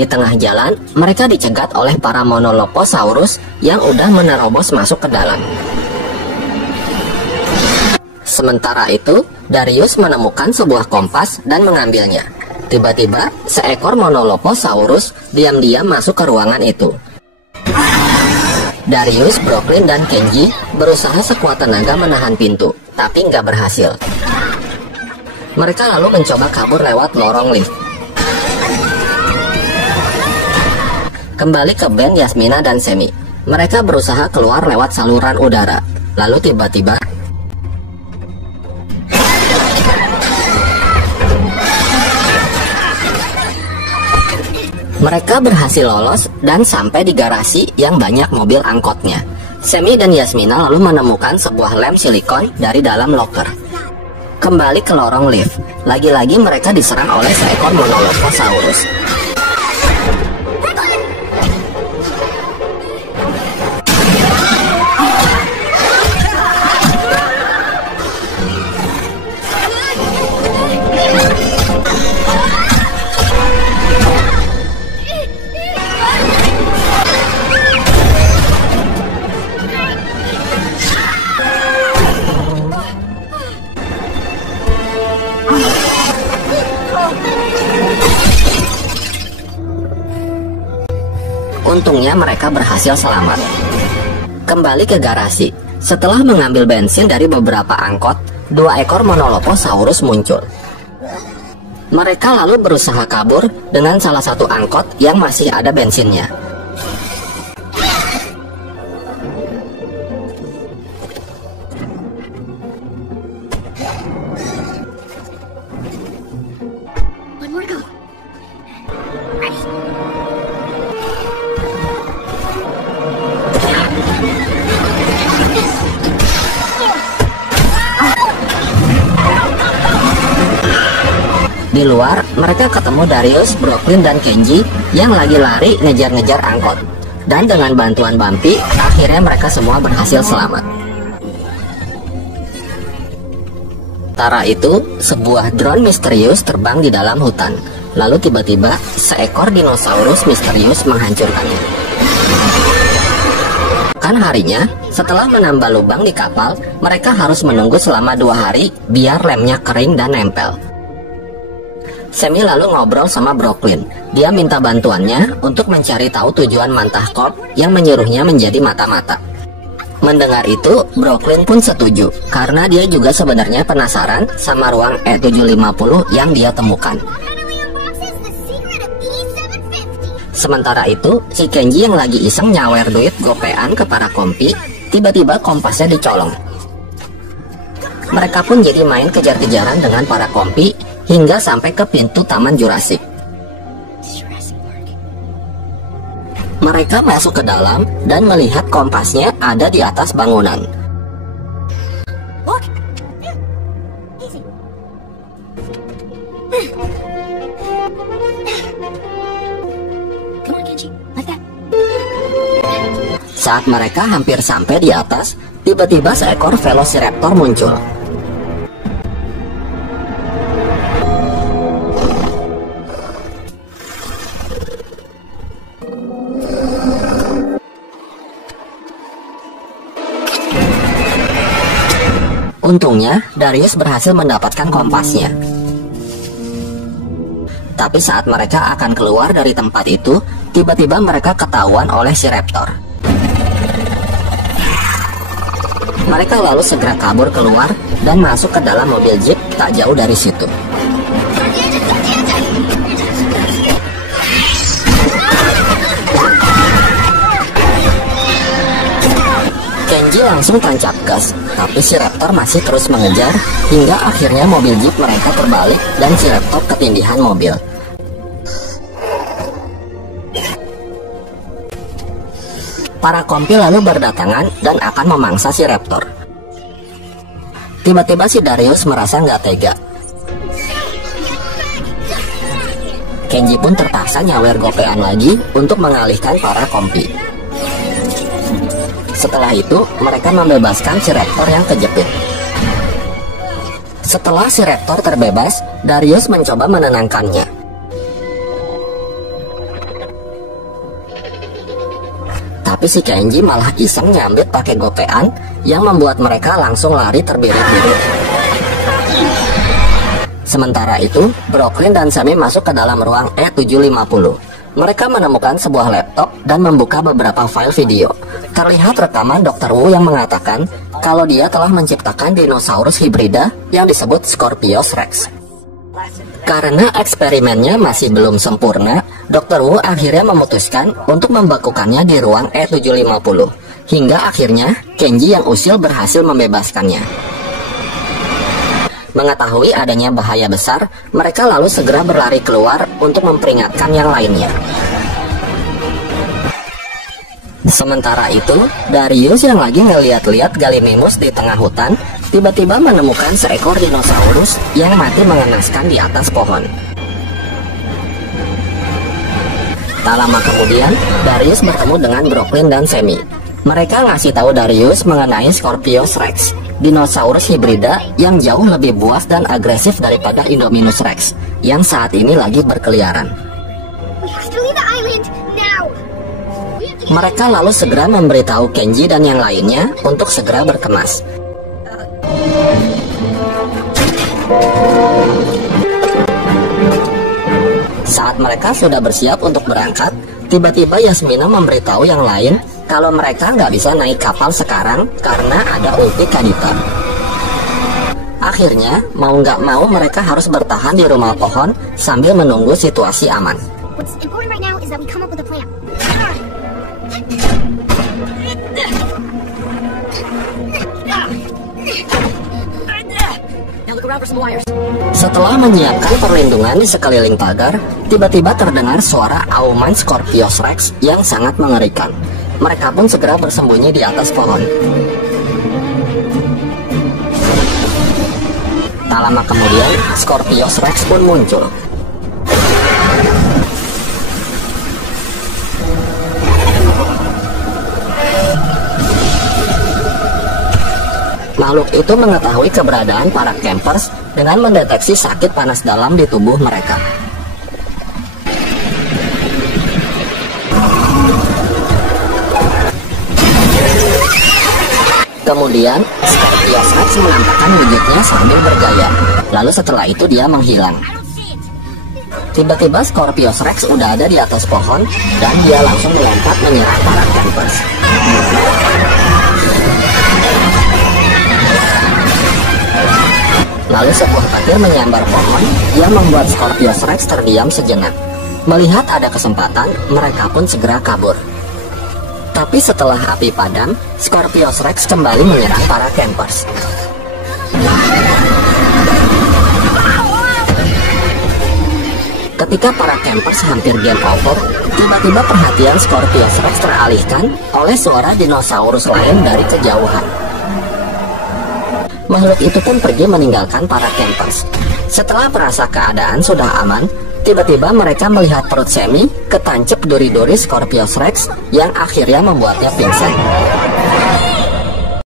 Di tengah jalan, mereka dicegat oleh para Monoloposaurus yang udah menerobos masuk ke dalam. Sementara itu, Darius menemukan sebuah kompas dan mengambilnya. Tiba-tiba, seekor Monoloposaurus diam-diam masuk ke ruangan itu. Darius, Brooklyn, dan Kenji berusaha sekuat tenaga menahan pintu, tapi nggak berhasil. Mereka lalu mencoba kabur lewat lorong lift. Kembali ke Ben, Yasmina, dan Semi. Mereka berusaha keluar lewat saluran udara. Lalu tiba-tiba mereka berhasil lolos dan sampai di garasi yang banyak mobil angkotnya. Semi dan Yasmina lalu menemukan sebuah lem silikon dari dalam loker. Kembali ke lorong lift. Lagi-lagi mereka diserang oleh seekor Monoloposaurus. Untungnya mereka berhasil selamat. Kembali ke garasi. Setelah mengambil bensin dari beberapa angkot, 2 ekor Monoloposaurus muncul. Mereka lalu berusaha kabur dengan salah satu angkot yang masih ada bensinnya. Di luar, mereka ketemu Darius, Brooklyn, dan Kenji yang lagi lari ngejar-ngejar angkot. Dan dengan bantuan Bumpy, akhirnya mereka semua berhasil selamat. Sementara itu, sebuah drone misterius terbang di dalam hutan. Lalu tiba-tiba, seekor dinosaurus misterius menghancurkannya. Kan harinya, setelah menambah lubang di kapal, mereka harus menunggu selama 2 hari biar lemnya kering dan nempel. Semi lalu ngobrol sama Brooklyn. Dia minta bantuannya untuk mencari tahu tujuan Mantah Corp yang menyuruhnya menjadi mata-mata. Mendengar itu, Brooklyn pun setuju, karena dia juga sebenarnya penasaran sama ruang E750 yang dia temukan. Sementara itu, si Kenji yang lagi iseng nyawer duit gopean ke para kompi, tiba-tiba kompasnya dicolong. Mereka pun jadi main kejar-kejaran dengan para kompi, hingga sampai ke pintu Taman Jurassic. Mereka masuk ke dalam dan melihat kompasnya ada di atas bangunan. Saat mereka hampir sampai di atas, tiba-tiba seekor Velociraptor muncul. Untungnya, Darius berhasil mendapatkan kompasnya. Tapi saat mereka akan keluar dari tempat itu, tiba-tiba mereka ketahuan oleh si raptor. Mereka lalu segera kabur keluar dan masuk ke dalam mobil jeep tak jauh dari situ. Kenji langsung tancap gas, tapi si raptor masih terus mengejar hingga akhirnya mobil jeep mereka terbalik dan si raptor ketindihan mobil. Para kompi lalu berdatangan dan akan memangsa si raptor. Tiba-tiba si Darius merasa nggak tega. Kenji pun terpaksa nyawer gopean lagi untuk mengalihkan para kompi. Setelah itu, mereka membebaskan si raptor yang kejepit. Setelah si raptor terbebas, Darius mencoba menenangkannya. Tapi si Kenji malah iseng nyambit pakai gopean yang membuat mereka langsung lari terbirit-birit. Sementara itu, Brooklyn dan Sammy masuk ke dalam ruang E750. Mereka menemukan sebuah laptop dan membuka beberapa file video. Terlihat rekaman Dr. Wu yang mengatakan kalau dia telah menciptakan dinosaurus hibrida yang disebut Scorpius Rex. Karena eksperimennya masih belum sempurna, Dr. Wu akhirnya memutuskan untuk membekukannya di ruang E750. Hingga akhirnya, Kenji yang usil berhasil membebaskannya. Mengetahui adanya bahaya besar, mereka lalu segera berlari keluar untuk memperingatkan yang lainnya. Sementara itu, Darius yang lagi ngeliat-liat Gallimimus di tengah hutan, tiba-tiba menemukan seekor dinosaurus yang mati mengenaskan di atas pohon. Tak lama kemudian, Darius bertemu dengan Brooklyn dan Sammy. Mereka ngasih tahu Darius mengenai Scorpius Rex, dinosaurus hibrida yang jauh lebih buas dan agresif daripada Indominus Rex yang saat ini lagi berkeliaran. Mereka lalu segera memberitahu Kenji dan yang lainnya untuk segera berkemas. Saat mereka sudah bersiap untuk berangkat, tiba-tiba Yasmina memberitahu yang lain kalau mereka nggak bisa naik kapal sekarang karena ada ulti Kadita. Akhirnya, mau nggak mau mereka harus bertahan di rumah pohon sambil menunggu situasi aman. Setelah menyiapkan perlindungan di sekeliling pagar, tiba-tiba terdengar suara auman Scorpius Rex yang sangat mengerikan. Mereka pun segera bersembunyi di atas pohon. Tak lama kemudian, Scorpius Rex pun muncul. Makhluk itu mengetahui keberadaan para campers dengan mendeteksi sakit panas dalam di tubuh mereka. Kemudian, Scorpius Rex menampakkan wujudnya sambil bergaya. Lalu setelah itu dia menghilang. Tiba-tiba Scorpius Rex udah ada di atas pohon dan dia langsung melompat menyerang para campers. Lalu sebuah petir menyambar pohon yang membuat Scorpius Rex terdiam sejenak. Melihat ada kesempatan, mereka pun segera kabur. Tapi setelah api padam, Scorpius Rex kembali menyerang para campers. Ketika para campers hampir game over, tiba-tiba perhatian Scorpius Rex teralihkan oleh suara dinosaurus lain dari kejauhan. Makhluk itu pun pergi meninggalkan para campers. Setelah merasa keadaan sudah aman, tiba-tiba mereka melihat perut Sammy ketancep duri-duri Scorpius Rex yang akhirnya membuatnya pingsan.